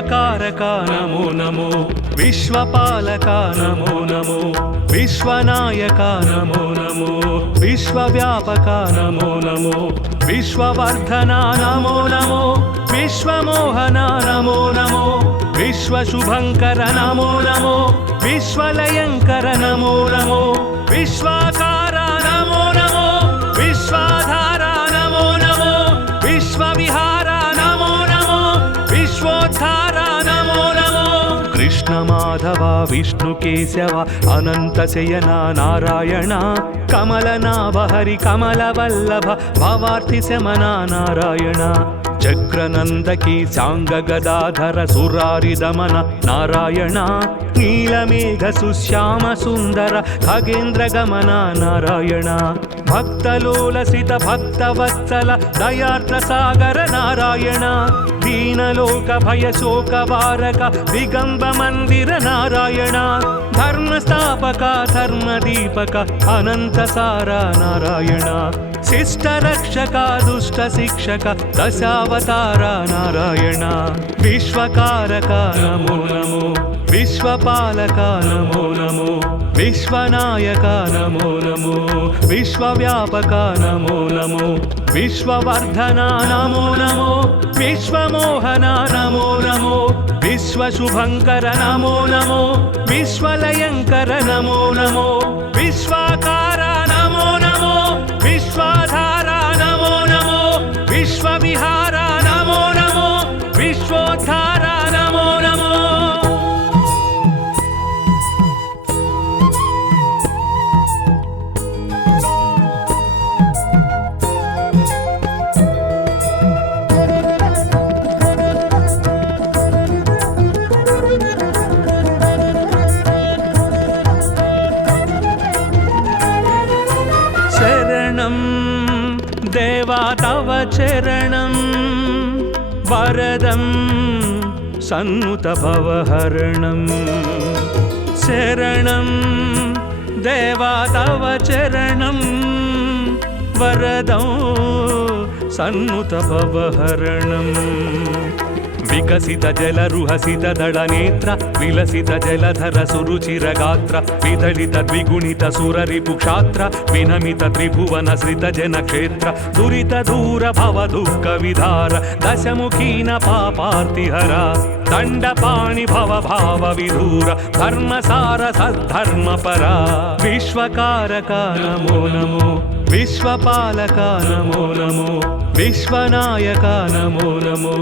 विश्वकारक नमो नमो विश्वपालक नमो नमो विश्वनायक नमो नमो विश्वव्यापक नमो नमो विश्ववर्धन नमो नमो विश्वमोहन नमो नमो विश्वशुभंकर नमो नमो विश्वलयंकर नमो नमो विश्वाकार नमो नमो विश्वाधार नमो नमो विश्वविहार नमो नमो विश्वोद्धार नमो नमो कृष्ण माधव विष्णु केशव अनंत शयन नारायण कमलनाभ हरि कमलवल्लभ भवार्ति शमन नारायण चक्रनंदकी सांग गदाधर सुरारि दमन नारायण नीलमेघ सुश्याम सुंदर खगेन्द्र गमन नारायण भक्तलोलसित भक्तवत्सल दयार्द्र सागर नारायण दीनलोक भय शोक वारक दिगंब मंदिर नारायण धर्मस्थापक धर्मदीपक अनंत सार नारायण शिष्ट रक्षक दुष्ट शिक्षक दशावतार नारायण विश्वकारक नमो नमो विश्वपालक नमो नमो विश्वनायक नमो नमो विश्वव्यापक नमो नमो विश्ववर्धन नमो नमो विश्वमोहन नमो नमो विश्वशुभंकर नमो नमो विश्वलयंकर नमो नमो विश्वाकार नमो नमो विश्वाधार नमो नमो विश्वविहार नमो नमो विश्वोद्धार नमो नमो देवा तव चरणं वरदं सन्नुत भवहरणं शरणं देवा तव चरणं वरदं सन्नुत भवहरणं विकसित जलरुहसित दळनेत्र विलसित जलधर सुरुचिर गात्र विदलित द्विगुणित सुररिपुक्षात्र विनमित त्रिभुवन श्रित जनक्षेत्र दुरित दूर भव दुःख विधार दशमुखीन पापार्तिहर दण्डपाणि भव भाव विधूर धर्मसार सद्धर्मपरा विश्वकारक नमो नमो विश्वपालक नमो नमो विश्वनायक नमो नमो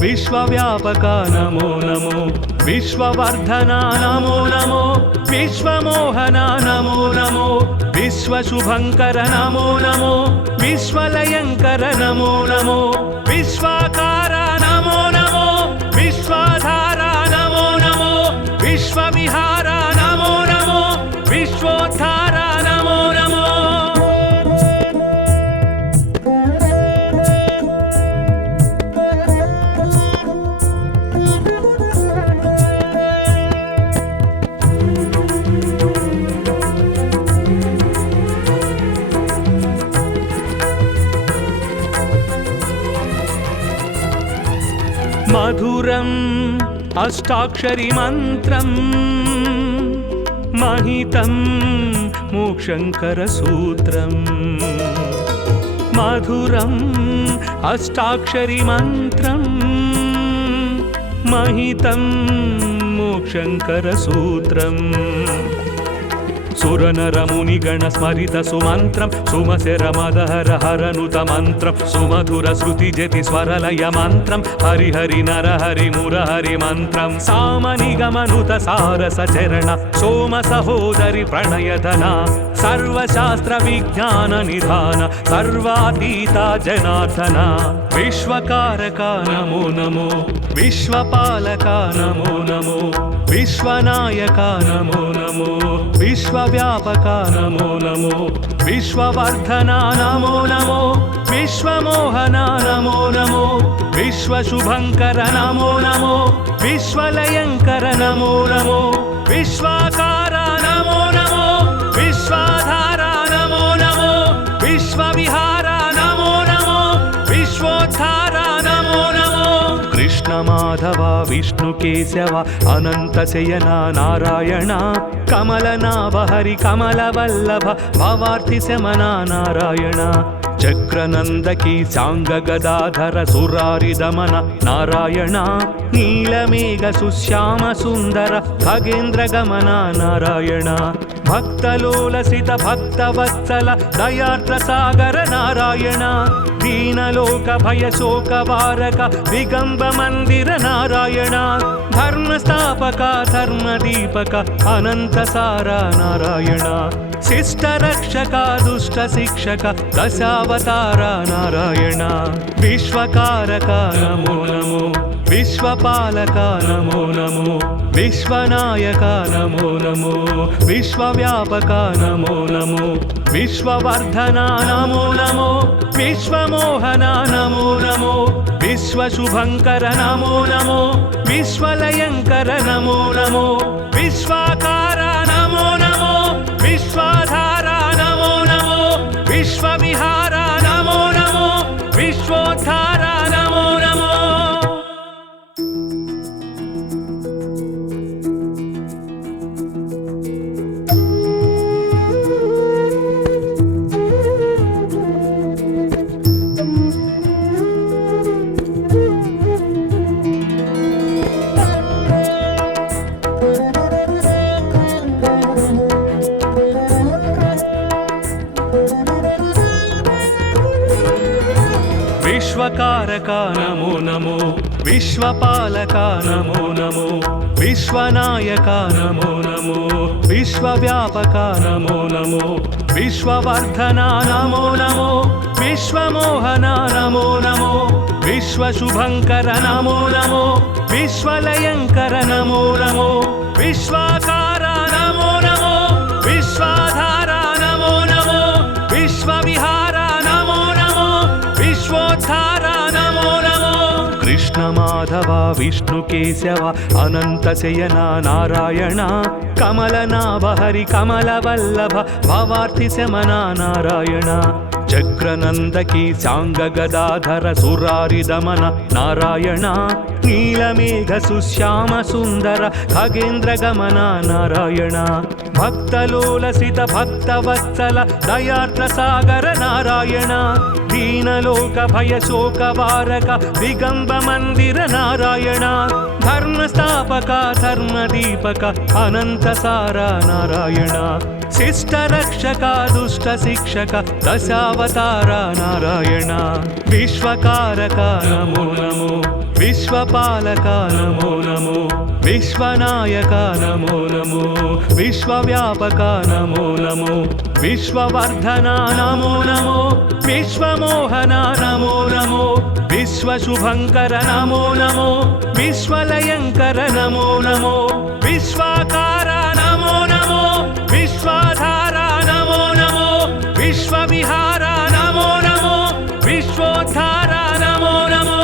विश्वव्यापक नमो नमो विश्ववर्धन नमो नमो विश्वमोहन नमो नमो विश्वशुभंकर नमो नमो विश्वलयंकर नमो नमो विश्वाकार नमो नमो विश्वाधार नमो नमो विश्वविहार नमो नमो विश्वोद्धार नमो नमो मधुरम् अष्टाक्षरी मन्त्रं महितं मोक्षंकर सूत्रं मधुरम् अष्टाक्षरी मन्त्रं महितं मोक्षंकर सूत्रं सुरनरमुनिगण स्मरित सुमन्त्रं सुमसेर मदहर हरनुत मन्त्रं सुमधुर श्रुतिजति स्वरलय मन्त्रं हरि हरि नर हरि मुरहरि मन्त्रं सामनिगमनुत सारस चरण सोम सहोदरि प्रणयधना सर्वशास्त्र विज्ञान निधान सर्वातीता जनार्दना विश्वकारक नमो नमो विश्वपालक नमो नमो विश्वनायक नमो नमो विश्वव्यापक नमो नमो विश्ववर्धन नमो नमो विश्वमोहन नमो नमो विश्वशुभंकर नमो नमो विश्वलयंकर नमो नमो विश्वाकार नमो नमो विश्वाधार नमो नमो विश्वविहार नमो नमो विश्वोद्धार नमो नमो कृष्ण कृष्णमाधव विष्णुकेशव अनन्तशयन नारायण कमलनाभ हरि कमलवल्लभ भवार्तिशमन नारायण चक्रनन्दकी साङ्गगदाधर सुरारिदमन नारायण नीलमेघ सुश्याम सुन्दर खगेन्द्रगमन नारायण भक्तलोलसित भक्तवत्सल दयार्द्रसागर नारायण दीनलोक भयशोकवारक दिगम्ब मन्दिर नारायण धर्मस्थापक धर्मदीपक अनन्तसार नारायण शिष्टरक्षक दुष्टशिक्षक दशावतार नारायण विश्वकारक नमो नमो विश्वपालक नमो नमो विश्वनायक नमो नमो विश्वव्यापक नमो नमो विश्ववर्धन नमो नमो विश्वमोहन नमो नमो विश्वशुभङ्कर नमो नमो विश्वलयङ्कर नमो नमो विश्वाकार नमो नमो विश्वाधार नमो नमो विश्वविहार नमो नमो विश्वोद्धार नमो नमो विश्वकारक नमो नमो विश्वपालक नमो नमो विश्वनायक नमो नमो विश्वव्यापक नमो नमो विश्ववर्धन नमो नमो विश्वमोहन नमो नमो विश्वशुभङ्कर नमो नमो विश्वलयङ्कर नमो नमो विश्वाकार नमो नमो विश्वाधार नमो नमो विश्वविहार नमो नमो विश्वोद्धार नमो नमो कृष्णमाधव विष्णुकेशव अनन्तशयन नारायण कमलनाभ हरि कमलवल्लभ भवार्तिशमन नारायण चक्रनन्दकी साङ्गगदाधर सुरारिदमन नारायण नीलमेघ सुश्याम सुन्दर खगेन्द्रगमन नारायण भक्तलोलसित भक्तवत्सल दयार्द्रसागर नारायण दीनलोक भयशोकवारक दिगम्ब मन्दिर नारायण धर्मस्थापक धर्मदीपक अनन्तसार नारायण शिष्टरक्षक दुष्टशिक्षक दशावतार नारायण विश्वकारक नमो नमो विश्वपालक नमो नमो विश्वनायक नमो नमो विश्वव्यापक नमो नमो विश्ववर्धन नमो नमो विश्वमोहन नमो नमो विश्वशुभङ्कर नमो नमो विश्वलयङ्कर नमो नमो विश्वाकार नमो नमो विश्वाधार नमो नमो विश्वविहार नमो नमो विश्वोद्धार नमो नमो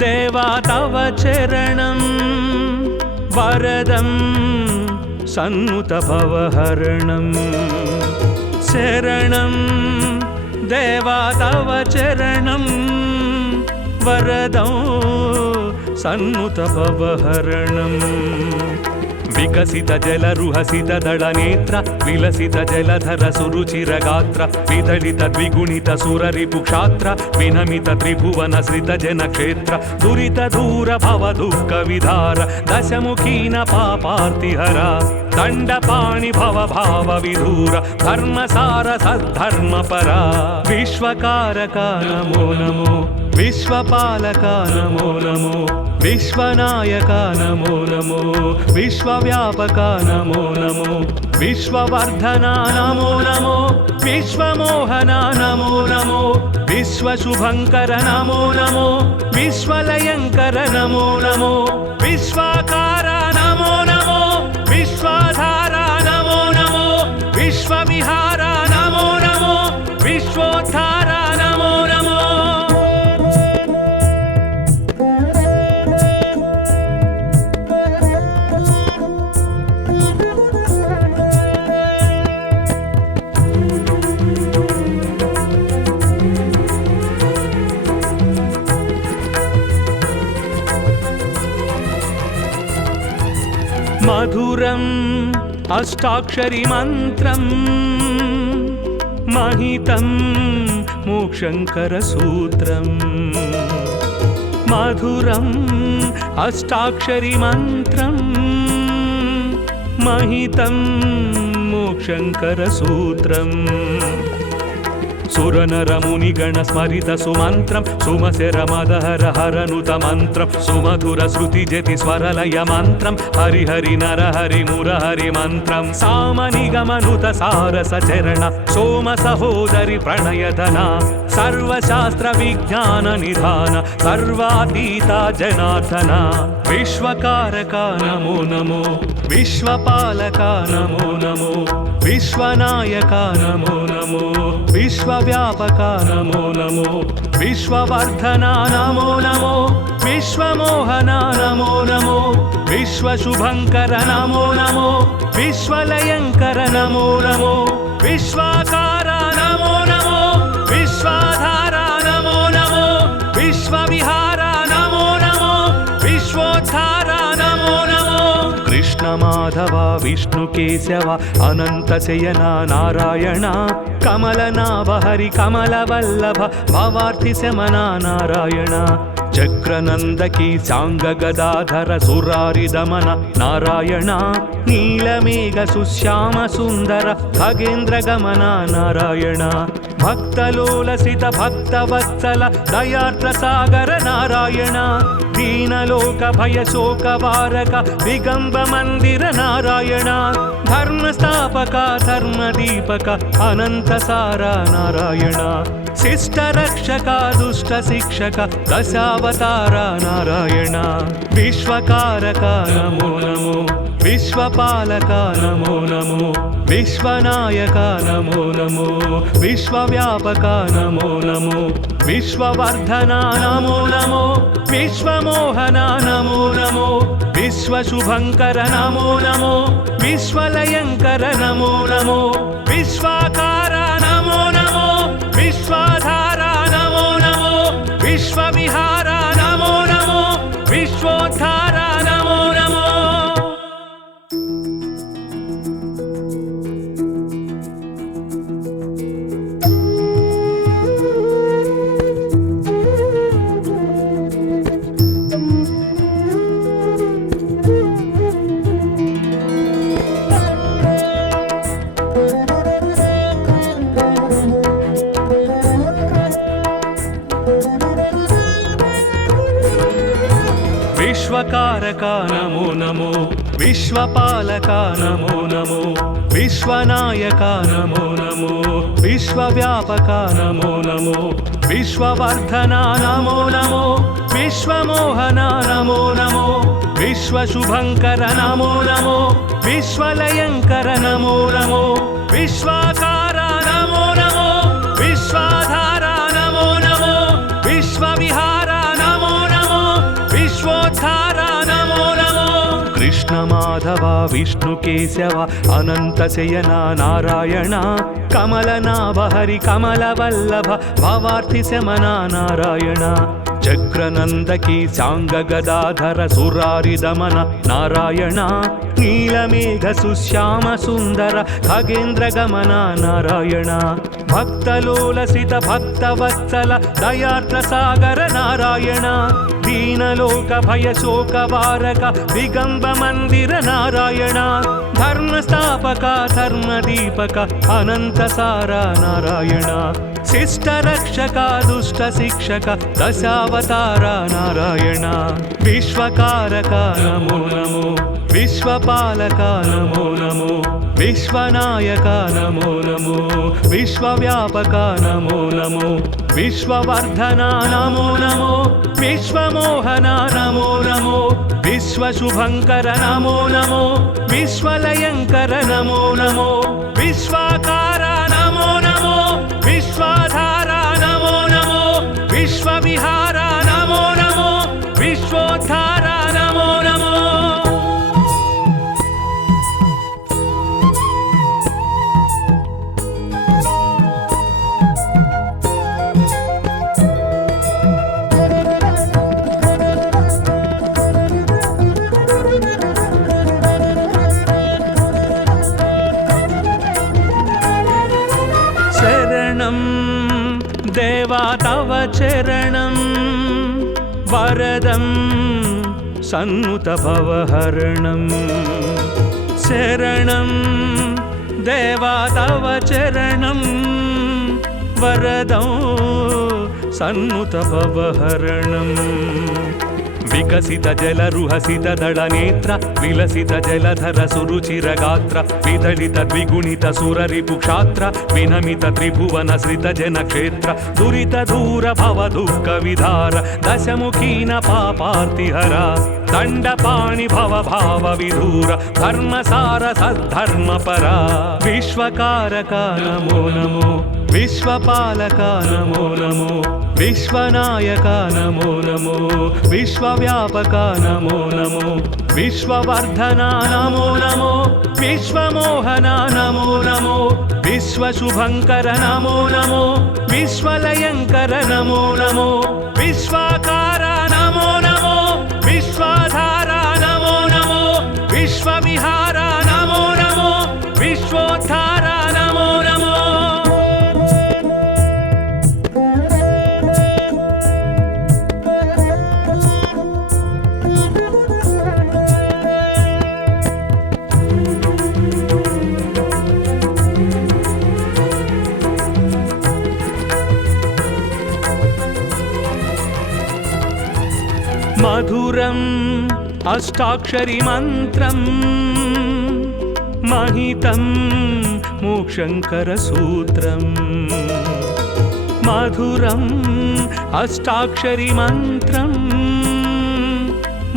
देवा तव चरणं वरदं सन्नुत भवहरणं शरणं देवा तव चरणं वरदं सन्नुत भवहरणं विकसित जलरुहसित दळनेत्र विलसित जलधर सुरुचिर गात्र विदलित द्विगुणित सुररिपुक्षात्र विनमित त्रिभुवन श्रित जनक्षेत्र दुरित दूर भव दुःख विधार दशमुखीन पापार्तिहर दण्डपाणि भव भाव विधूर धर्मसार सद्धर्मपरा विश्वकारक नमो नमो विश्वपालक नमो नमो विश्वनायक नमो नमो विश्वव्यापक नमो नमो विश्ववर्धन नमो नमो विश्वमोहन नमो नमो विश्वशुभङ्कर नमो नमो विश्वलयङ्कर नमो नमो विश्वाकार नमो नमो विश्वाधार नमो नमो विश्वविहार మధురం అష్టాక్షరి మంత్రం महितं मोक्षंकर सूत्रम मधुरम् अष्टाक्षरी मंत्रम महितं मोक्षंकर सूत्रम सुरनरमुनिगण स्मरित सुमन्त्रं सुमशरमदहर हरनुत मन्त्रं सुमधुर श्रुतिजति स्वरलय मन्त्रं हरि हरि नर हरि मुरहरि मन्त्रं सामनिगमनुत सारसचरण सोम सहोदरि प्रणयधना सर्वशास्त्र विज्ञान निधान सर्वातीता जनार्दना विश्वकारका नमो नमो विश्वपालका नमो नमो विश्वनायका नमो नमो विश्वव्यापका नमो नमो विश्ववर्धना नमो नमो विश्वमोहना नमो नमो विश्वशुभंकर नमो नमो विश्वलयंकर नमो नमो विश्वाकारा नमो नमो विश्वाधारा नमो नमो विश्वविहारा नमो नमो विश्वोद्धारा नमो नमो कृष्ण माधव विष्णु केशव अनंत शयना नारायण कमलनाभ हरि कमलवल्लभ भवार्थि शमना नारायण चक्रनंदकी सांग गदाधर सुरारि दमन नारायण नीलमेघ सुश्याम सुंदर खगेन्द्र गमन नारायण भक्तलोलसित भक्तवत्सल दयार्द्र सागर नारायण दीनलोक भय शोक वारक दिगंब मंदिर नारायण धर्म स्थापक धर्म दीपक अनंत सारा नारायण शिष्ट रक्षक दुष्ट शिक्षक दशावतार नारायण विश्वकारक नमो नमो विश्वपालक नमो नमो विश्वनायक नमो नमो विश्वव्यापक नमो नमो विश्ववर्धना नमो नमो विश्वमोहना नमो नमो विश्वशुभंकर नमो नमो विश्वलयंकर नमो नमो विश्वाकारा नमो नमो विश्वाधारा नमो नमो विश्वविहारा नमो नमो विश्वोद्धारा नमो नमो विश्वकारक नमो नमो विश्वपालक नमो नमो विश्वनायक नमो नमो विश्वव्यापक नमो नमो विश्ववर्धना नमो नमो विश्वमोहना नमो नमो विश्वशुभंकर नमो नमो विश्वलयंकर नमो नमो विश्वाकारा नमो नमो विश्वाधारा नमो नमो विश्वविहारा नमो नमो विश्वोद्धारा नमो नमो कृष्ण माधव विष्णु केशव अनंत शयना नारायण कमलनाभ हरि कमलवल्लभ भवार्थि शमना नारायण चक्रनंदकी सांग गदाधर सुरारि दमन नारायण नीलमेघ सुश्याम सुंदर खगेन्द्र गमन नारायण भक्तलोलसित भक्तवत्सल दयार्द्र सागर नारायण दीनलोक भय शोक वारक दिगंब मंदिर नारायण धर्म स्थापक धर्म दीपक अनंत सारा नारायण शिष्ट रक्षक दुष्ट शिक्षक दशावतार नारायण विश्वकारक नमो नमो विश्वपालक नमो नमो विश्वनायक नमो नमो विश्वव्यापक नमो नमो विश्ववर्धना नमो नमो विश्वमोहना नमो नमो विश्वशुभंकर नमो नमो विश्वलयंकर नमो नमो विश्वाकारा नमो नमो विश्वाधारा नमो नमो विश्वविहारा नमो नमो विश्वोद्धारा नमो नमो शरणं सन्नुत भवहरणं शरणं देवा तव चरणं वरदं सन्नुत भवहरणं विकसित जलरुहसित दळनेत्र विलसित जलधर सुरुचिरगात्र विदलित द्विगुणित सुररिपुक्षात्र विनमित त्रिभुवन श्रित जनक्षेत्र दुरित दूर भव दुःख विधार दशमुखीन पापार्तिहरा दण्डपाणि भव भाव विधूर धर्मसार सद्धर्मपरा विश्वकारका नमो नमो विश्वपालका नमो नमो विश्वनायका नमो नमो विश्वव्यापका नमो नमो विश्ववर्धना नमो नमो विश्वमोहना नमो नमो विश्वशुभङ्कर नमो नमो विश्वलयङ्कर नमो नमो विश्वाकारा नमो नमो विश्वाधारा नमो नमो विश्वविहारा नमो नमो विश्वोद्धारा नमो नमो मधुरम् अष्टाक्षरी मन्त्रं महितं मोक्षङ्करसूत्रं मधुरम् अष्टाक्षरी मन्त्रं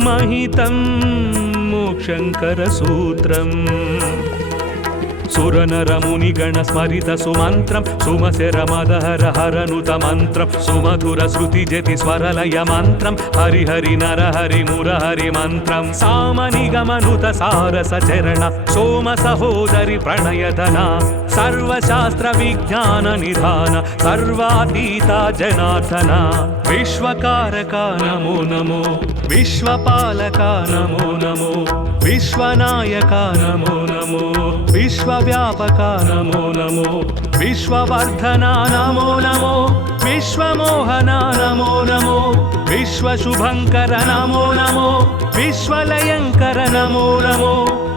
महितं मोक्षङ्करसूत्रम् सुरनरमुनिगण स्मरित सुमन्त्रं सुमसेरमदहर हरनुत मन्त्रं सुमधुर श्रुतिजति स्वरलय मन्त्रं हरिहरि नरहरि मुरहरि मन्त्रं सामनिगमनुत सारसचरण सोम सहोदरि प्रणयधना सर्वशास्त्र विज्ञान निधान सर्वातीता जनार्दना विश्वकारका नमो नमो विश्वपालका नमो नमो विश्वनायका नमो नमो विश्वव्यापका नमो नमो विश्ववर्धना नमो नमो विश्वमोहना नमो नमो विश्वशुभङ्कर नमो नमो विश्वलयङ्कर नमो नमो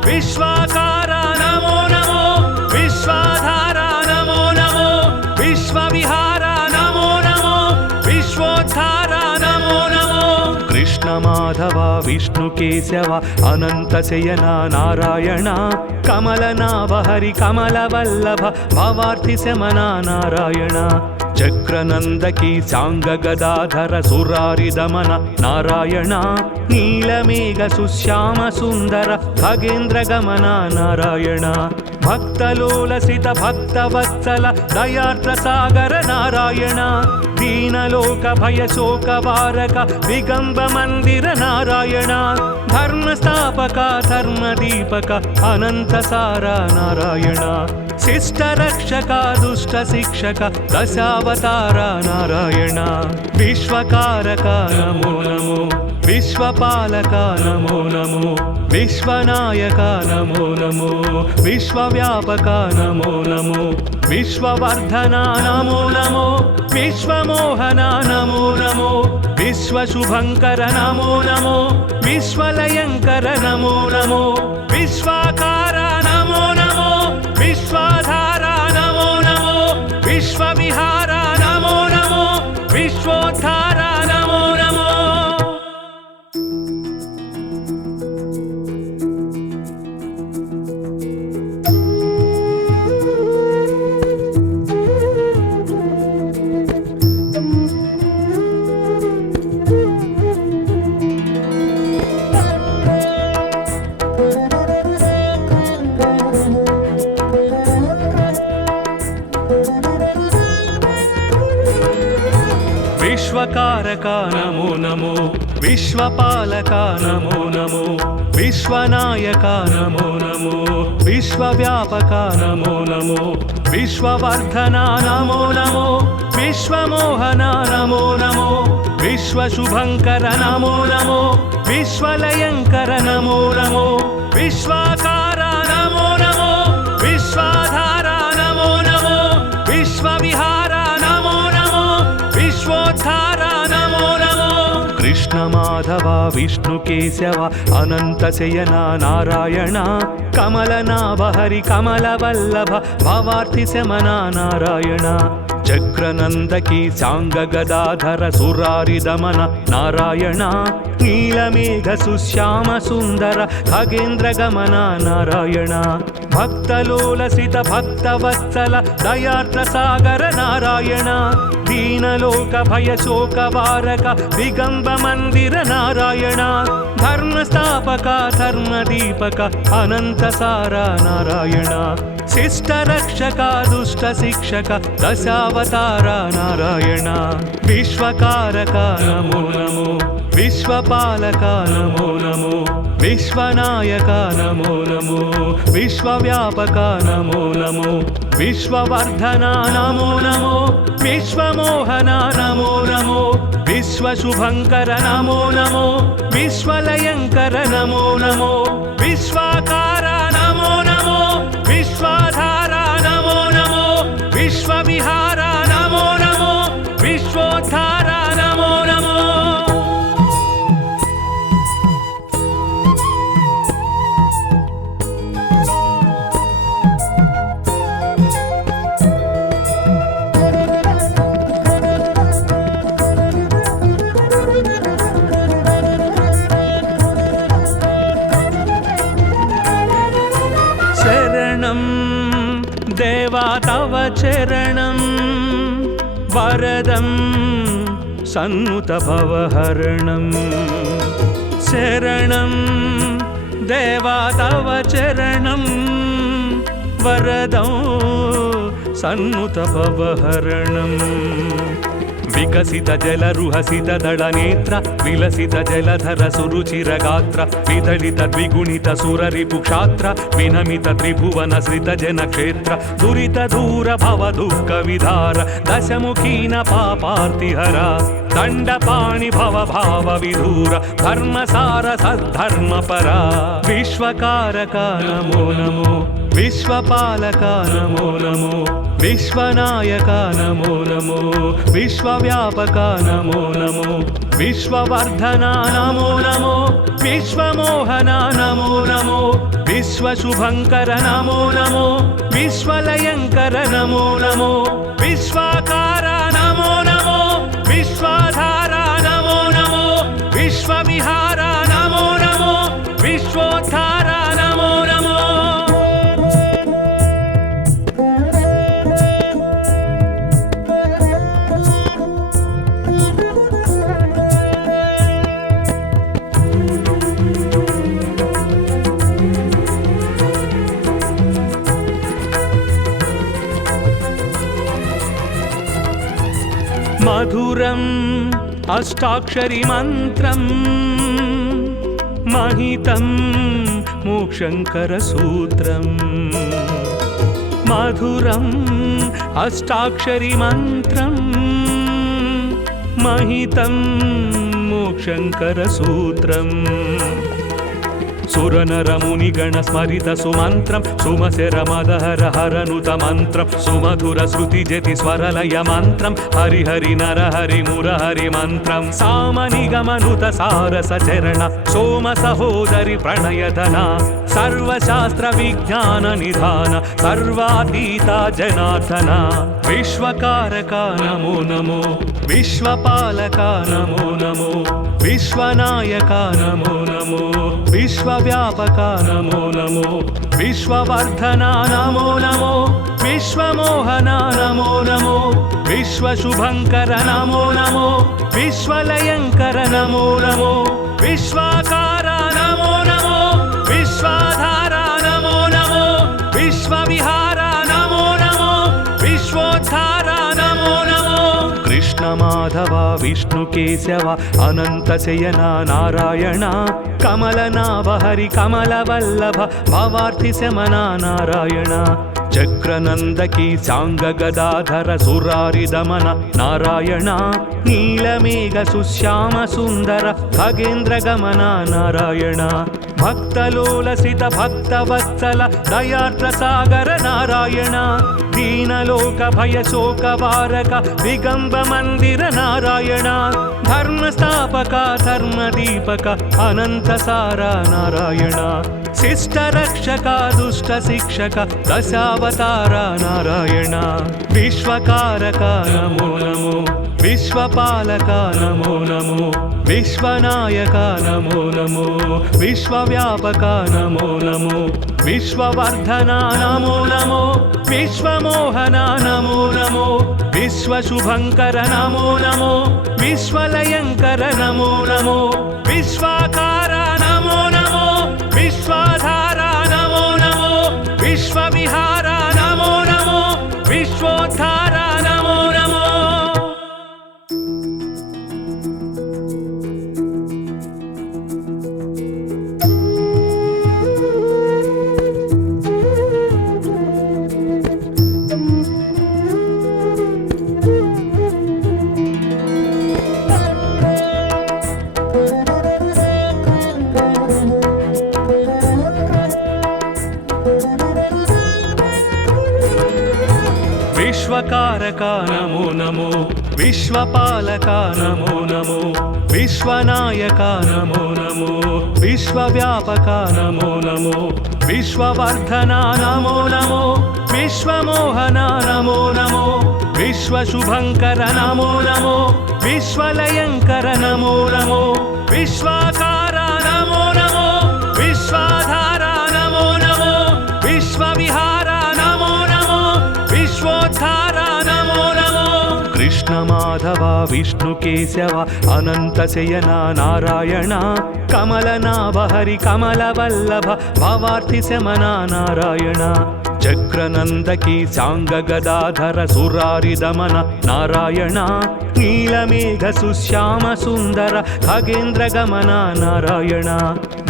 विश्वाकारा नमो नमो विश्वाधारा नमो नमो विश्वविहारा नमो नमो विश्वोद्धारा नमो नमो कृष्ण माधव विष्णु केशव अनंत शयना नारायण कमलनाभ हरि कमलवल्लभ भवार्थि शमना नारायण चक्रनंदकी सांग गदाधर सुरारि दमन नारायण नीलमेघ सुश्याम सुंदर खगेन्द्र गमन नारायण भक्तलोलसित भक्तवत्सल दयार्थ सागर नारायण दीनलोक भय शोक वारक दिगंब मंदिर नारायण धर्मस्थापक धर्मदीपक अनंत सारा नारायण शिष्ट रक्षक दुष्ट शिक्षक दशावतार नारायण विश्वकारक नमो नमो विश्वपालक नमो नमो विश्वनायक नमो नमो विश्वव्यापक नमो नमो विश्ववर्धना नमो नमो विश्वमोहना नमो नमो विश्वशुभङ्कर नमो नमो विश्वलयङ्कर नमो नमो विश्वाकारा नमो नमो विश्वाधारा नमो नमो विश्वविहारा नमो नमो विश्वोद्धारा नमो नमो विश्वकारका नमो नमो विश्वपालका नमो नमो विश्वनायका नमो नमो विश्वव्यापका नमो नमो विश्ववर्धना नमो नमो विश्वमोहना नमो नमो विश्वशुभङ्कर नमो नमो विश्वलयङ्कर नमो नमो विश्वाकारा नमो नमो विश्वाधारा नमो नमो विश्वविहारा नमो नमो विश्वोद्धारा नमो नमो कृष्ण माधव कृष्णमाधव विष्णुकेशव अनन्तशयन नारायण कमलनाभ हरि कमलवल्लभ भवार्थिशमन नारायण चक्रनन्दकी साङ्गगदाधर सुरारिदमन नारायण नीलमेघ सुश्याम सुन्दर खगेन्द्रगमन नारायण भक्तलोलसित भक्तवत्सल दयार्द्रसागर नारायण दीनलोक भय शोकवारक दिगम्ब मन्दिर नारायण धर्मस्थापक धर्मदीपक अनन्तसार नारायण शिष्टरक्षक दुष्टशिक्षक दशावतार नारायण विश्वकारक नमो नमो विश्वपालक नमो नमो विश्वनायक नमो नमो विश्वव्यापक नमो नमो विश्ववर्धन नमो नमो विश्वमोहन नमो नमो विश्वशुभङ्कर नमो नमो विश्वलयङ्कर नमो नमो विश्वाकार नमो नमो विश्वाधार नमो नमो विश्वविहार नमो नमो विश्वोद्धार नमो नमो देवा तव चरणं वरदं सन्नुत भवहरणं शरणं देवा तव चरणं वरदं सन्नुत भवहरणं विकसित जलरुहसित दळनेत्र विलसित जलधर सुरुचिरगात्र विदलित द्विगुणित सुररिपुक्षात्र विनमित त्रिभुवन श्रित जनक्षेत्र दुरित दूर भव दुःख विधार दशमुखीन पापार्तिहर दण्डपाणि भव भाव विधूर धर्मसार सद्धर्मपरा विश्वकारक नमो नमो विश्वपालक नमो नमो विश्वनायक नमो नमो विश्वव्यापक नमो नमो विश्ववर्धन नमो नमो विश्वमोहन नमो नमो विश्वशुभङ्कर नमो नमो विश्वलयङ्कर नमो नमो विश्वाकार नमो नमो विश्वाधार नमो नमो विश्वविहार नमो नमो विश्वोद्धार नमो नमो मधुरम् अष्टाक्षरी मन्त्रं महितं मोक्षङ्करसूत्रम् मधुरम् अष्टाक्षरी मन्त्रं महितं मोक्षङ्करसूत्रम् सुरनरमुनिगण स्मरित सुमन्त्रं सुमशरमदहर हरनुत मन्त्रं सुमधुर श्रुतिजति स्वरलय मन्त्रं हरि हरि नर हरि मुरहरि मन्त्रं सामनिगमनुत सारस चरण सोम सहोदरि प्रणयधना सर्वशास्त्र विज्ञान निधान सर्वातीता जनार्दन विश्वकारक नमो नमो विश्वपालक नमो नमो विश्वनायक नमो नमो विश्वव्यापक नमो नमो विश्ववर्धन नमो नमो विश्वमोहन नमो नमो विश्वशुभङ्कर नमो नमो विश्वलयङ्कर नमो नमो विश्वाकार नमो नमो विश्वाधार नमो नमो विश्वविहार नमो नमो विश्वोद्धार नमो नमो कृष्णमाधव विष्णुकेशव अनन्तशयन नारायण कमलनाभ हरि कमलवल्लभ भवार्थिशमन नारायण चक्रनन्दकी साङ्गगदाधर सुरारिदमन नारायण नीलमेघ सुश्याम सुन्दर खगेन्द्रगमन नारायण भक्तलोलसित भक्तवत्सल दयार्द्रसागर नारायण दीनलोक भय शोक वारक दिगंब मंदिर नारायण धर्मस्थापक धर्मदीपक अनंत सारा नारायण शिष्ट रक्षक दुष्ट शिक्षक दशावतार नारायण विश्वकारक नमो नमो विश्वपालक नमो नमो विश्वनायक नमो नमो विश्वव्यापक नमो नमो विश्ववर्धन नमो नमो विश्वमोहन नमो नमो विश्वशुभंकर नमो नमो विश्वलयंकर नमो नमो विश्वाकार नमो नमो विश्वाधार नमो नमो विश्वविहार नमो नमो विश्वोद्धार नमो नमो विश्वकारक नमो नमो विश्वपालक नमो नमो विश्वनायक नमो नमो विश्वव्यापक नमो नमो विश्ववर्धन नमो नमो विश्वमोहन नमो नमो विश्वशुभंकर नमो नमो विश्वलयंकर नमो नमो विश्वाकार नमो नमो विश्वाधार नमो नमो विश्वविहार नमो नमो विश्वोद्धार नमो नमो कृष्ण माधव विष्णु केशव अनंत शयन नारायण कमलनाभ हरि कमलवल्लभ भवार्थि शमन नारायण चक्रनंदकी सांग गदाधर सुरारि दमन नारायण नीलमेघ सुश्याम सुंदर खगेन्द्र गमन नारायण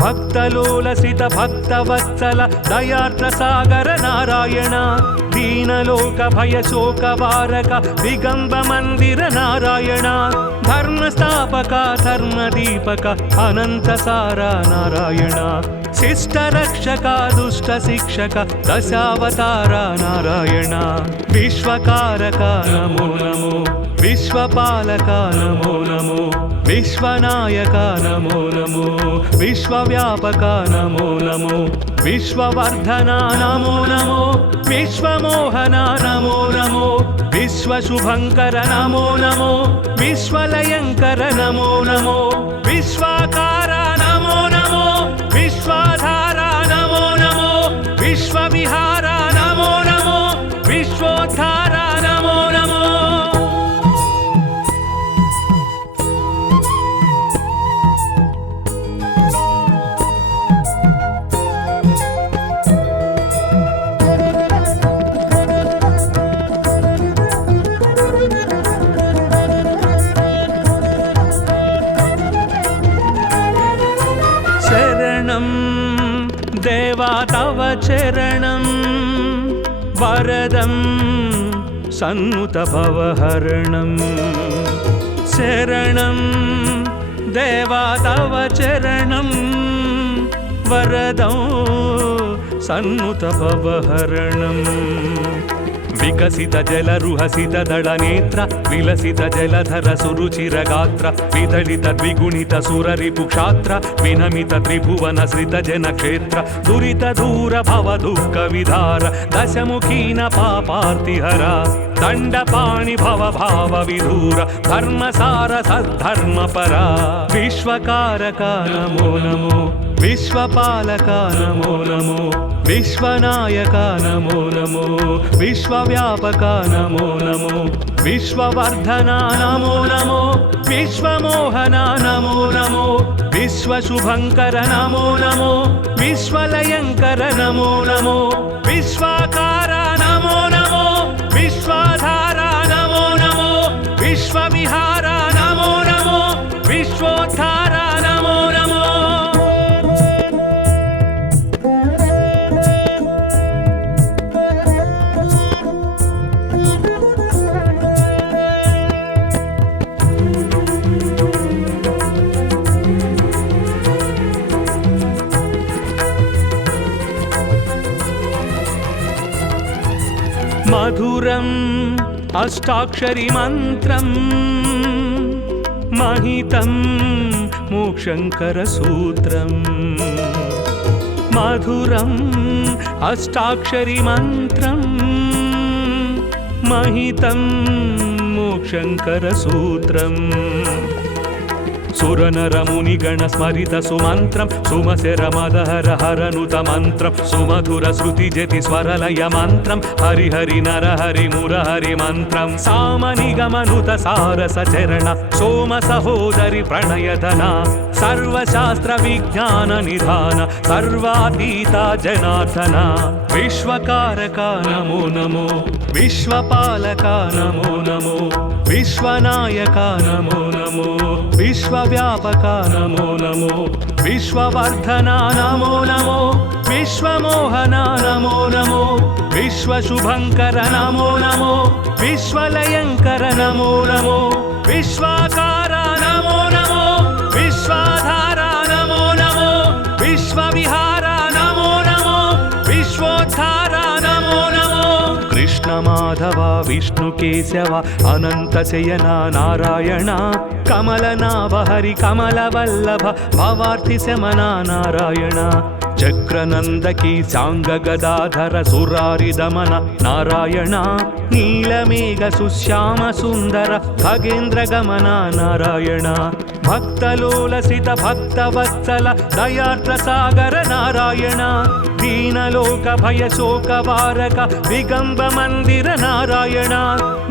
भक्तलोलसित भक्तवत्सल दयार्द्र सागर नारायण दीनलोक भय शोक वारक दिगंब मंदिर नारायण धर्मस्थापक धर्मदीपक अनंत सारा नारायण शिष्ट रक्षक दुष्ट शिक्षक दशावतार नारायण विश्वकारक नमो नमो विश्वपालक नमो नमो विश्वनायक नमो नमो विश्वव्यापक नमो नमो विश्ववर्धन नमो नमो विश्वमोहन नमो नमो विश्वशुभंकर नमो नमो विश्वलयंकर नमो नमो विश्वाकार नमो नमो विश्वाधार नमो नमो विश्वविहार नमो नमो विश्वोद्धार नमो नमो देवा तव चरणं वरदं सन्नुत भवहरणं शरणं देवा तव चरणं वरदं सन्नुत भवहरणं विकसित जलरुहसित दळनेत्र विलसित जलधर सुरुचिर गात्र विदलित द्विगुणित सुररिपुक्षात्र विनमित त्रिभुवन श्रित जनक्षेत्र दुरित दूर भव दुःख विधार दशमुखीन पापार्तिहरा दण्डपाणि भव भाव विधूर धर्मसार सद्धर्मपरा विश्वकारक नमो नमो विश्वपालक नमो नमो विश्वनायक नमो नमो विश्वव्यापक नमो नमो विश्ववर्धन नमो नमो विश्वमोहन नमो नमो विश्वशुभंकर नमो नमो विश्वलयंकर नमो नमो विश्वाकार नमो नमो विश्वाधार नमो नमो विश्वविहार नमो नमो विश्वोद्धार नमो नमो మధురం అష్టాక్షరి మంత్రం महितं मोक्षंकर सूत्रम मधुरम अष्टाक्षरी मंत्रम महितं मोक्षंकर सूत्रम सुरनरमुनिगण स्मरित सुमन्त्रं सुमसेरमदहर हरनुत मन्त्रं सुमधुर श्रुति जति स्वरलय मन्त्रं हरि हरि नर हरि मुरहरि मन्त्रं सामनिगमनुत सारस चरण सोम सहोदरि प्रणयधना सर्वशास्त्र विज्ञान निधान सर्वातीता जनार्दना विश्वकारका नमो नमो विश्वपालका नमो नमो विश्वनायका नमो नमो विश्वव्यापका नमो नमो विश्ववर्धना नमो नमो विश्वमोहना नमो नमो विश्वशुभंकर नमो नमो विश्वलयंकर नमो नमो विश्वाकारा नमो नमो विश्वाधारा नमो नमो विश्वविहारा नमो नमो विश्वोद्धारा नमो नमो कृष्ण माधव विष्णु केशव अनंत शयना नारायण कमलनाभ हरि कमलवल्लभ भवार्ति शमना नारायण चक्रनंदकी सांग गदाधर सुरारि दमन नारायण नीलमेघ सुश्याम सुंदर खगेन्द्र गमन नारायण भक्तलोलसित भक्तवत्सल दयार्द्र सागर नारायण दीनलोक भय शोक वारक दिगंब मंदिर नारायण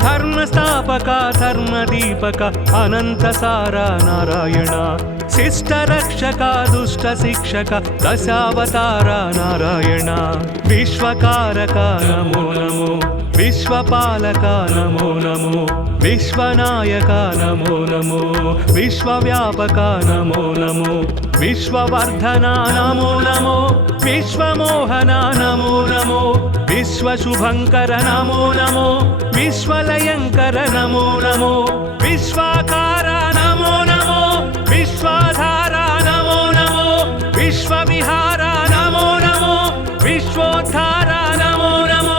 धर्मस्थापक धर्मदीपक अनंत सारा नारायण शिष्ट रक्षक दुष्ट शिक्षक दशावतार नारायण विश्वकारक नमो नमो विश्वपालक नमो नमो विश्वनायक नमो नमो विश्वव्यापक नमो नमो विश्ववर्धना नमो नमो विश्वमोहना नमो नमो विश्वशुभंकर नमो नमो विश्वलयंकर नमो नमो विश्वाकारा नमो नमो विश्वाधारा नमो नमो विश्वविहारा नमो नमो विश्वोद्धारा नमो नमो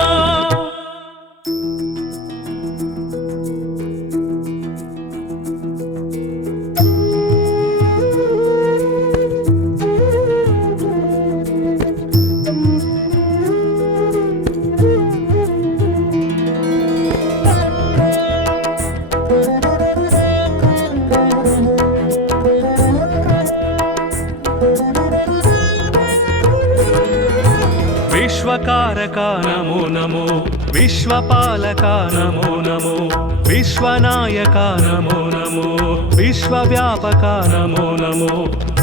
विश्वकारक नमो नमो विश्वपालक नमो नमो विश्वनायक नमो नमो विश्वव्यापक नमो नमो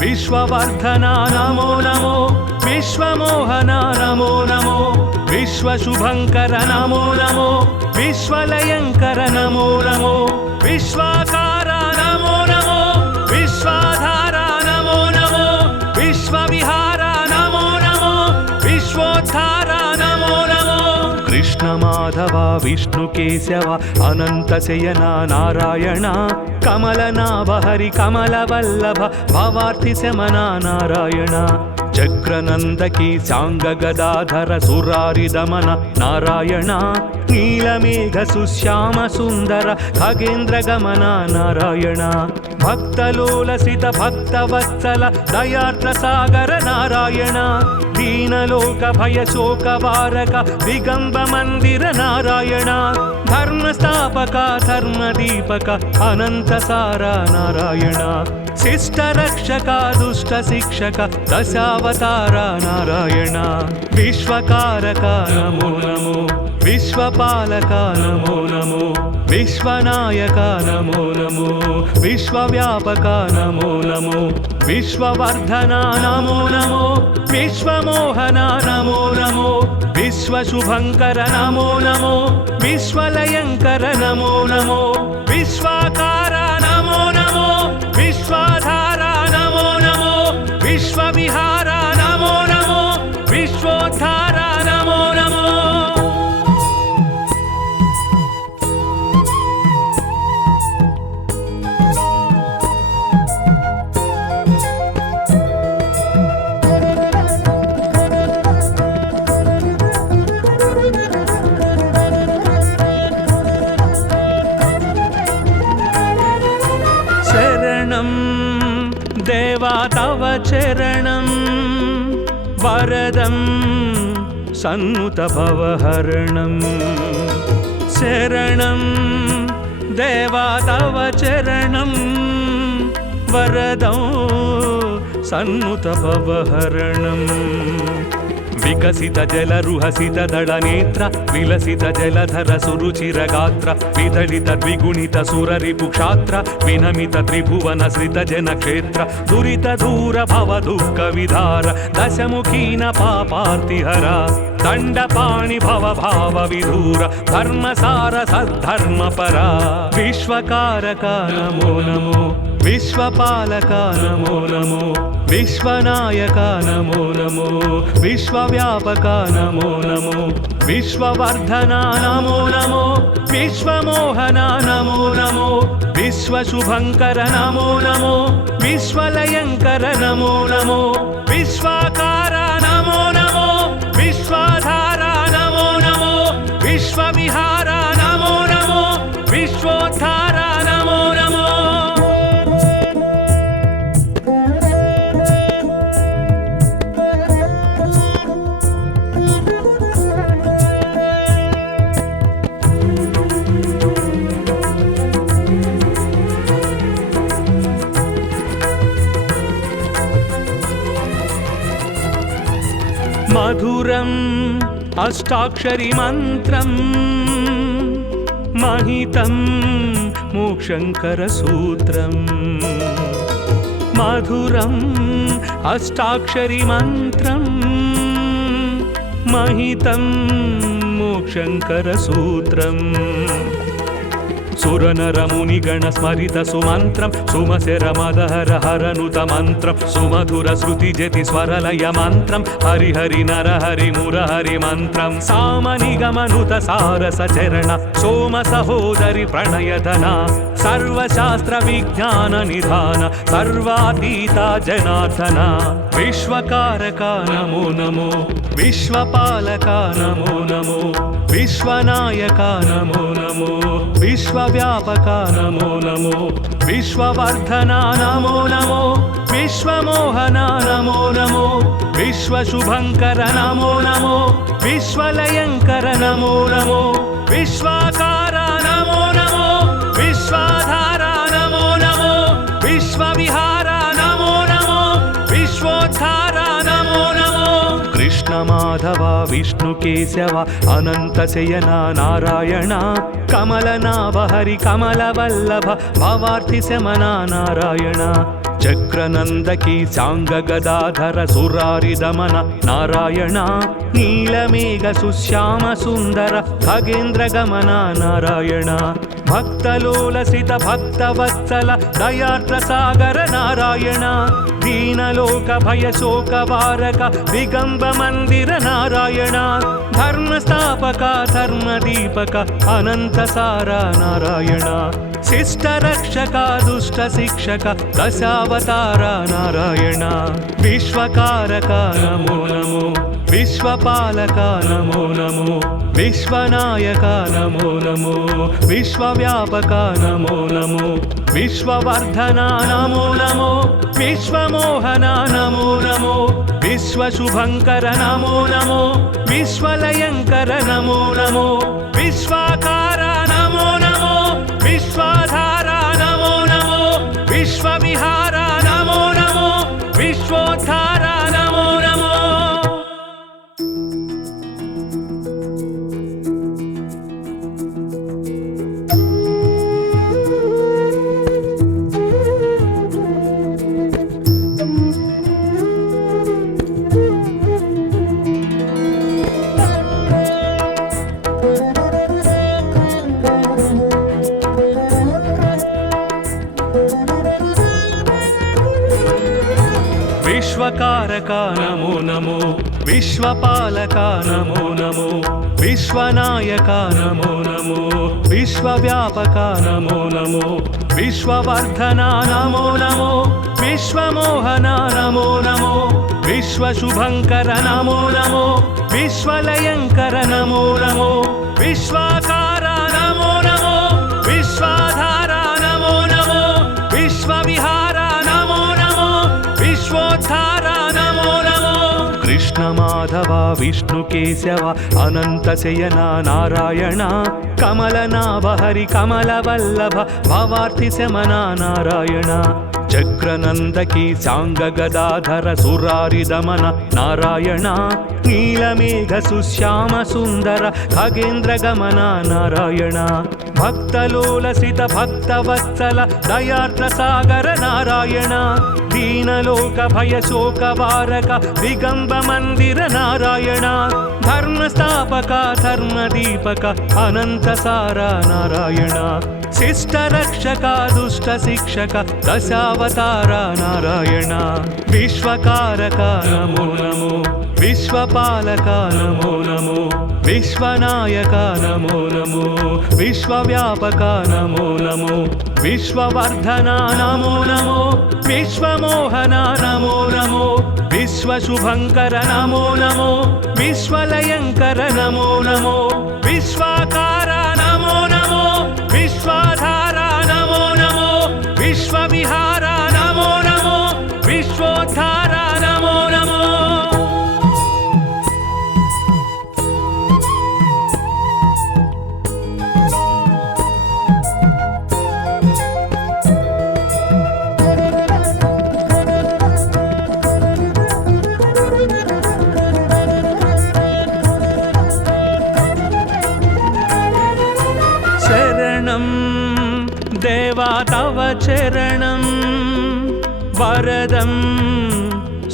विश्ववर्धना नमो नमो विश्वमोहना नमो नमो विश्वशुभंकर नमो नमो विश्वलयंकर नमो नमो विश्वाकारा नमो नमो विश्वाधारा नमो नमो विश्वविहारा नमो नमो विश्वोद्धारा नमो नमो कृष्ण माधव विष्णु केशव अनंत शयना नारायण कमलनाभ हरि कमलवल्लभ भवार्ति शमना नारायण चक्रनंदकी सांग गदाधर सुरारि दमन नारायण नीलमेघ सुश्याम सुंदर खगेन्द्र गमन नारायण भक्तलोलसित भक्तवत्सल दयार्द्र सागर नारायण दीनलोक भय शोक वारक दिगंब मंदिर नारायण धर्मस्थापक धर्मदीपक अनंत सारा नारायण शिष्ट रक्षक दुष्ट शिक्षक दशावतार नारायण विश्वकारक नमो नमो विश्वपालक नमो नमो विश्वनायक नमो नमो विश्वव्यापक नमो नमो विश्ववर्धना नमो नमो विश्वमोहना नमो नमो विश्वशुभंकर नमो नमो विश्वलयंकर नमो नमो विश्वाकारा नमो नमो विश्वाधारा नमो नमो विश्वविहारा नमो नमो विश्वोद्धारा नमो नमो चरणं वरदं सन्नुतभवहरणं शरणं देवा तव चरणं वरदं सन्नुतभवहरणम् विकसित जलरुहसित दळनेत्र विलसित जलधर सुरुचिरगात्र विदलित द्विगुणित सुररिपुक्षात्र विनमित त्रिभुवन सृत जनक्षेत्र दुरित दूर भव दुःख विधार दशमुखीन पापार्तिहर दण्डपाणि भव भाव विधूर धर्मसार सद्धर्मपरा विश्वकारका नमो नमो विश्वपालका नमो नमो विश्वनायका नमो नमो विश्वव्यापका नमो नमो विश्ववर्धना नमो नमो विश्वमोहना नमो नमो विश्वशुभङ्कर नमो नमो विश्वलयङ्कर नमो नमो विश्वाकारा नमो नमो विश्वाधारा नमो नमो विश्वविहारा नमो नमो विश्वोद्धारा नमो नमो मधुरम् अष्टाक्षरी मन्त्रं महितं मोक्षङ्करसूत्रम् मधुरम् अष्टाक्षरी मन्त्रं महितं मोक्षङ्करसूत्रम् सुरनरमुनिगण स्मरित सुमन्त्रं सुमशरमदहर हरनुत मन्त्रं सुमधुर श्रुतिजति स्वरलय मन्त्रं हरिहरि नरहरि मुरहरि मन्त्रं सामनिगमनुत सारसचरण सोम सहोदरि प्रणयधना सर्वशास्त्र विज्ञान निधान सर्वातीता जनार्दना विश्वकारका नमो नमो विश्वपालका नमो नमो विश्वनायका नमो नमो विश्वव्यापका नमो नमो विश्ववर्धना नमो नमो विश्वमोहना नमो नमो विश्वशुभङ्कर नमो नमो विश्वलयङ्कर नमो नमो विश्वाकारा नमो नमो विश्वाधारा नमो नमो विश्वविहारा नमो नमो विश्वोद्धारा नमो नमो कृष्ण माधव विष्णु केशव अनंत शयना नारायण कमलनाभ हरि कमलवल्लभ भवार्ति शमना नारायण चक्रनंदकी सांग गदाधर सुरारि दमन नारायण नीलमेघ सुश्याम सुंदर खगेन्द्र गमन नारायण भक्तलोलसित भक्तवत्सल दयार्द्र सागर नारायण दीनलोक भय शोक वारक दिगंब मंदिर नारायण धर्मस्थापक धर्मदीपक अनंत सारा नारायण शिष्ट रक्षक दुष्ट शिक्षक दशावतार नारायण विश्वकारक नमो नमो विश्वपालक नमो नमो विश्वनायक नमो नमो विश्वव्यापक नमो नमो विश्ववर्धना नमो नमो विश्वमोहना नमो नमो विश्वशुभङ्कर नमो नमो विश्वलयङ्कर नमो नमो विश्वाकारा नमो नमो विश्वाधारा नमो नमो विश्वविहारा नमो नमो विश्वोद्धारा नमो नमो विश्वकारका नमो नमो विश्वपालका नमो नमो विश्वनायका नमो नमो विश्वव्यापका नमो नमो विश्ववर्धना नमो नमो विश्वमोहना नमो नमो विश्वशुभङ्कर नमो नमो विश्वलयङ्कर नमो नमो विश्वाकारा नमो नमो विश्वाधारा नमो नमो विश्वविहारा नमो नमो विश्वोद्धारा कृष्ण माधव विष्णु केशव अनंत शयन नारायण कमलनाभ हरि कमलवल्लभ भवार्थि शमना नारायण चक्रनंदकी सांग गदाधर सुरारि दमन नारायण नीलमेघ सुश्याम सुंदर खगेन्द्र गमन नारायण भक्तलोलसित भक्तवत्सल दयार्द्र सागर नारायण दीनलोक भय शोक वारक दिगंब मंदिर नारायण धर्मस्थापक धर्मदीपक अनंत सारा नारायण शिष्ट रक्षक दुष्ट शिक्षक दशावतार नारायण विश्वकारक नमो नमो विश्वपालक नमो नमो विश्वनायक नमो नमो विश्वव्यापक नमो नमो विश्ववर्धन नमो नमो विश्वमोहन नमो नमो विश्वशुभंकर नमो नमो विश्वलयंकर नमो नमो विश्वाकार नमो नमो विश्वाधार नमो नमो विश्वविहार नमो नमो विश्वोद्धार नमो नमो देवा तव चरणं वरदं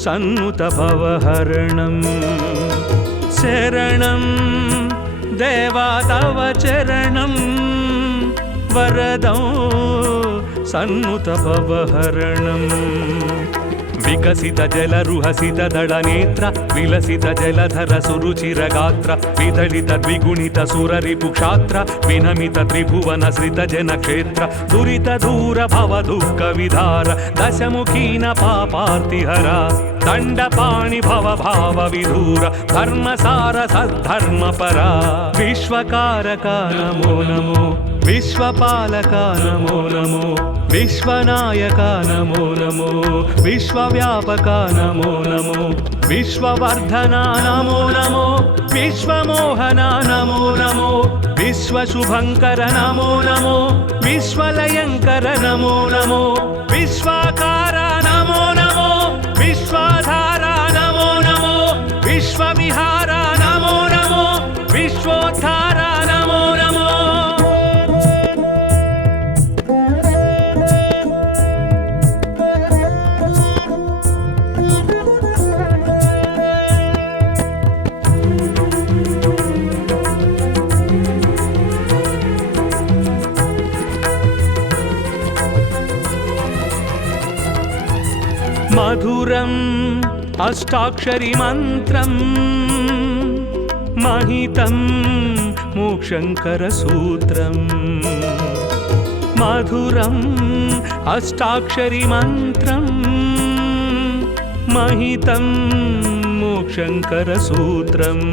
सन्नुत भवहरणं शरणं देवा तव चरणं वरदं सन्नुत भवहरणं विकसित जलरुहसित दळनेत्र विलसित जलधर सुरुचिर गात्र विदलित द्विगुणित सुररिपुक्षात्र विनमित त्रिभुवन श्रित जनक्षेत्र दुरित दूर भव दुःख विधार दशमुखीन पापार्तिहरा दण्डपाणि भव भाव विधूर धर्मसार सद्धर्मपरा विश्वकारक नमो नमो विश्वपालक नमो नमो विश्वनायक नमो नमो विश्वव्यापक नमो नमो विश्ववर्धन नमो नमो विश्वमोहन नमो नमो विश्वशुभंकर नमो नमो विश्वलयंकर नमो नमो विश्वाकार नमो नमो विश्वाधार नमो नमो विश्वविहार नमो नमो विश्वोद्धार नमो नमो मधुरम् अष्टाक्षरी मन्त्रं महितं मोक्षंकर सूत्रं मधुरम् अष्टाक्षरी मन्त्रं महितं मोक्षंकर सूत्रम्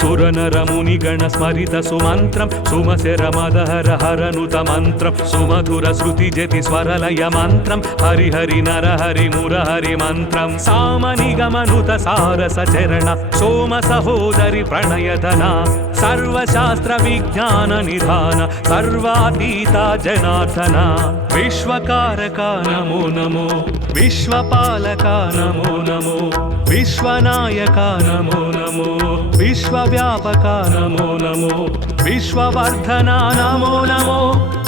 सुरनरमुनिगण स्मरित सुमन्त्रं सुमशर मदहर हरनुत मन्त्रं सुमधुर श्रुति जति स्वरलय मन्त्रं हरि हरि नर हरि मुरहरि मन्त्रं सामनिगमनुत सारस चरण सोम सहोदरि प्रणयधना सर्वशास्त्र विज्ञान निधान सर्वातीता जनार्दना विश्वकारक नमो नमो विश्वपालक नमो नमो विश्वनायक नमो नमो विश्वव्यापक नमो नमो विश्ववर्धन नमो नमो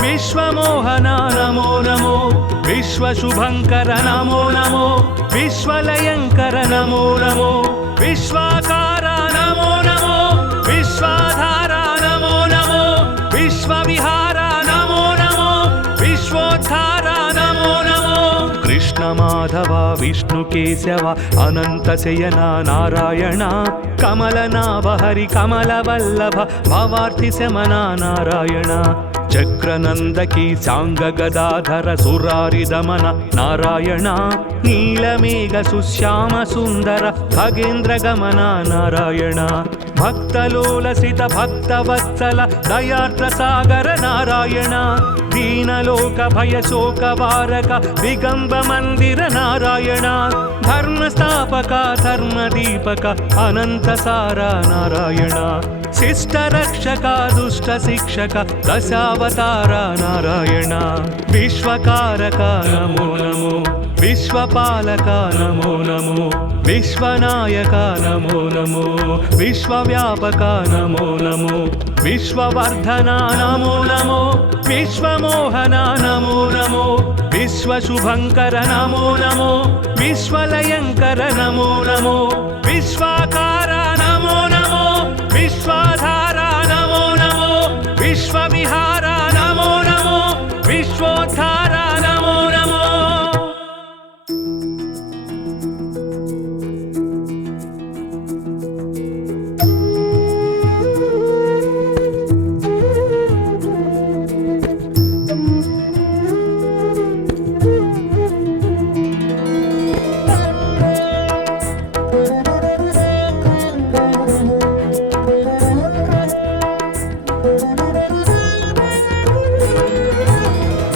विश्वमोहन नमो नमो विश्वशुभंकर नमो नमो विश्वलयंकर नमो नमो विश्वाकार नमो नमो विश्वाधार नमो नमो विश्वविहार नमो नमो विश्वोद्धार नमो नमो कृष्ण माधव विष्णु केशव अनंत शयन नारायण कमलनाभ हरि कमलवल्लभ भवार्थि शमना नारायण चक्रनंदकी सांग गदाधर सुरारि दमन नारायण नीलमेघ सुश्याम सुंदर खगेन्द्र गमन नारायण भक्तलोलसित भक्तवत्सल दयार्द्र सागर नारायण दीनलोक भय शोक वारक दिगंब मंदिर नारायण ధర్మస్థాపక ధర్మదీపక అనంతసార నారాయణ శిష్టరక్షక దుష్ట శిక్షక దశావతార నారాయణ విశ్వకారక నమో నమో విశ్వపాలక నమో నమో విశ్వనాయక నమో నమో విశ్వవ్యాపక నమో నమో విశ్వవర్ధన నమో నమో విశ్వమోహన నమో నమో విశ్వశుభంకర నమో నమో విశ్వలయంకర నమో నమో విశ్వాకార నమో నమో విశ్వాధార నమో నమో విశ్వవిహార నమో నమో విశ్వోద్ధార నమో నమో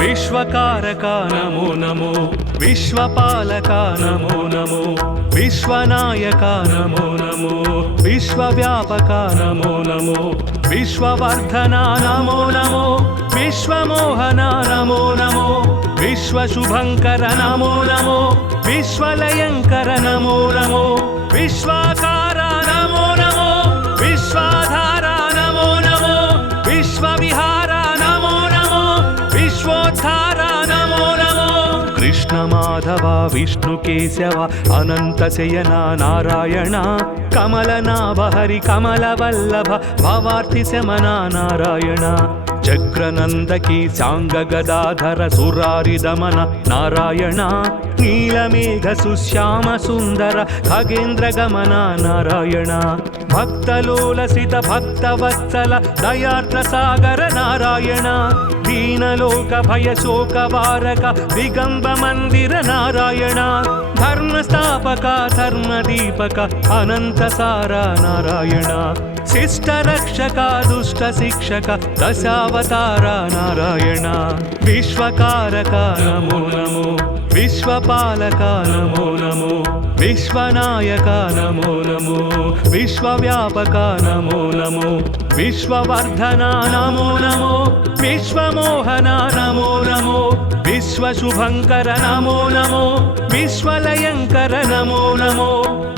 విశ్వకారక నమో నమో విశ్వపాలక నమో నమో విశ్వనాయక నమో నమో విశ్వవ్యాపక నమో నమో విశ్వవర్ధన నమో నమో విశ్వమోహన నమో నమో విశ్వశుభంకర నమో నమో విశ్వలయంకర నమో నమో విశ్వాకార నమో నమో విశ్వాధార నమో నమో విశ్వవిహార నమో నమో విశ్వోద్ధార నమో నమో కృష్ణ మాధవ విష్ణు కేశవ అనంత శయన నారాయణ కమలనాభ హరి కమలవల్లభ భవార్తి శమన నారాయణ చక్రనందకి సాంగ గదాధర సురారి దమన నారాయణ నీలమేఘ సుశ్యామ సుందర ఖగేంద్ర గమన నారాయణ భక్తలోలసిత భక్తవత్సల దయార్ద్ర సాగర నారాయణ దీనలోక భయ శోక వారక దిగంబ మందిర నారాయణ ధర్మస్థాపక ధర్మదీపక అనంతసార నారాయణ శిష్టరక్షక దుష్ట శిక్షక దశావతార నారాయణ విశ్వకారక నమో నమో విశ్వపాలక నమో నమో విశ్వనాయక నమో నమో విశ్వవ్యాపక నమో నమో విశ్వవర్ధన నమో నమో విశ్వమోహన నమో నమో విశ్వశుభంకర నమో నమో విశ్వలయంకర నమో నమో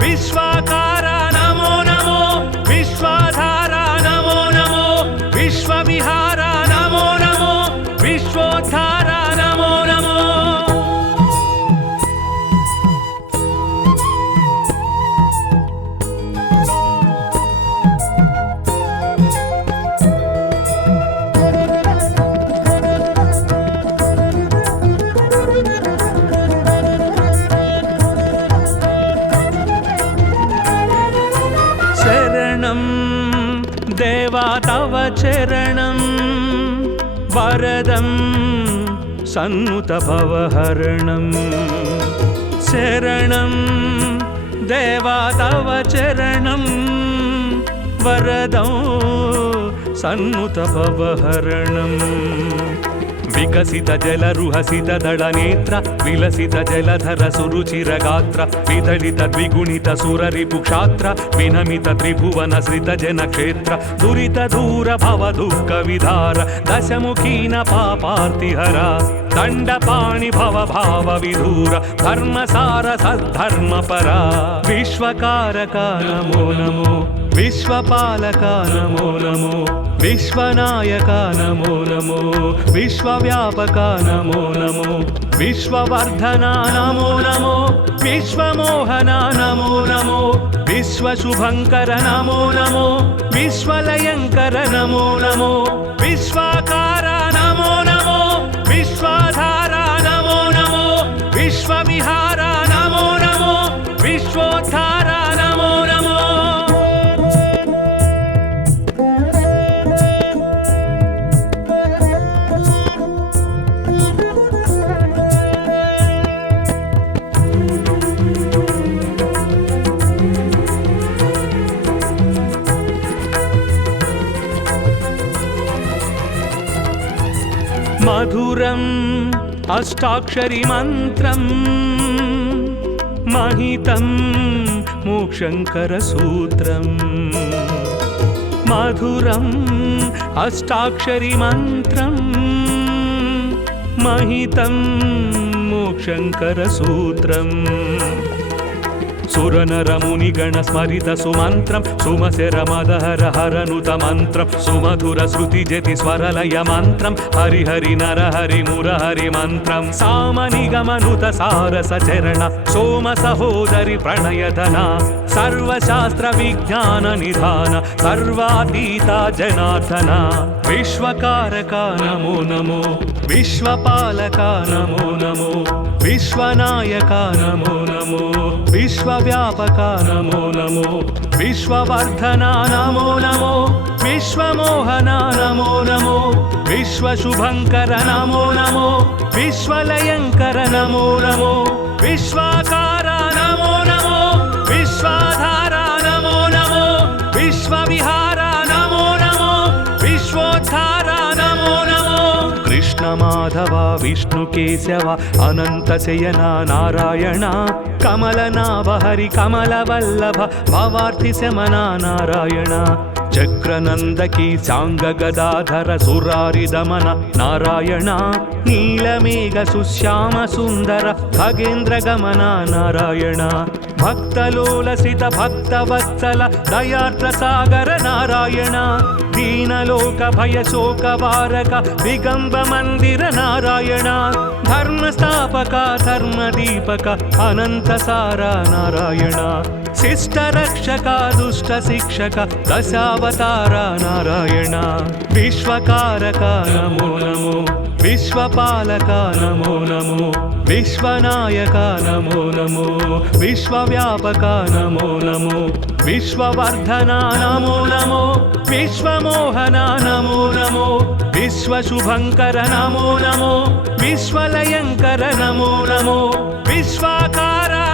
విశ్వాకార నమో నమో విశ్వాధార నమో నమో విశ్వవిహార నమో నమో విశ్వోద్ధార నమో నమో దేవా తవ చరణం వరదం సన్నుత భవహరణం శరణం దేవా తవ చరణం వరదం సన్నుత భవహరణం వికసిత జలరుహసిత దళ నేత్ర విలసిత జలధర సురుచిర గాత్ర విదళిత ద్విగుణిత సురరిపు క్షాత్ర వినమిత త్రిభువన శ్రిత జన క్షేత్ర దురిత దూర భవ దుఃఖ విధార దశముఖీన పాపార్తిహర దండపాణి భవ భావ విధూర ధర్మసార సద్ధర్మ పరా విశ్వకారక నమో నమో విశ్వపాలక నమో నమో విశ్వనాయక నమో నమో విశ్వవ్యాపక నమో నమో విశ్వవర్ధన నమో నమో విశ్వమోహన నమో నమో విశ్వశుభంకర నమో నమో విశ్వలయంకర నమో నమో విశ్వాకార నమో నమో విశ్వాధార నమో నమో విశ్వవిహార నమో నమో విశ్వోద్ధార నమో నమో మధురం అష్టాక్షరి మంత్రం महितं मूक्षङ्करसूत्रम् मधुरम् अष्टाक्षरी मन्त्रम् महितं मूक्षङ्करसूत्रम् सुरनरमुनिगण स्मरित सुमन्त्रं सुमसेरमदहर हरनुत मन्त्रं सुमधुर श्रुतिजति स्वरलय मन्त्रं हरिहरि नरहरि मुरहरि मन्त्रं सामनिगमनुत सारसचरण सोम सहोदरि प्रणयधना सर्वशास्त्र विज्ञान निधान सर्वातीता जनार्दना विश्वकारका नमो नमो विश्वपालका नमो नमो विश्वनायका नमो नमो विश्वव्यापका नमो नमो विश्ववर्धना नमो नमो विश्वमोहना नमो नमो विश्वशुभङ्कर नमो नमो विश्वलयङ्कर नमो नमो विश्वाकारा नमो नमो विश्वाधारा नमो नमो विश्वविहारा नमो नमो विश्वोद्धारा नमो नमो कृष्ण माधव विष्णु केशव अनंत शयना नारायण कमलनाभ हरि कमलवल्लभ भवार्थि शमना नारायण चक्रनंदकी सांग गदाधर सुरारि दमन नारायण नीलमेघ सुश्याम सुंदर खगेन्द्र गमन नारायण भक्तलोलसित भक्तवत्सल दयार्द्र सागर नारायण दीनलोक भय शोक वारक दिगंब मंदिर नारायण धर्मस्थापक धर्मदीपक अनंत सारा नारायण शिष्ट रक्षक दुष्ट शिक्षक दशावतार नारायण विश्वकारक नमो नमो विश्वपालक नमो नमो विश्वनायक नमो नमो विश्वव्यापक नमो नमो विश्ववर्धना नमो नमो विश्वमोहना नमो नमो विश्वशुभङ्कर नमो नमो विश्वलयङ्कर नमो नमो विश्वाकारा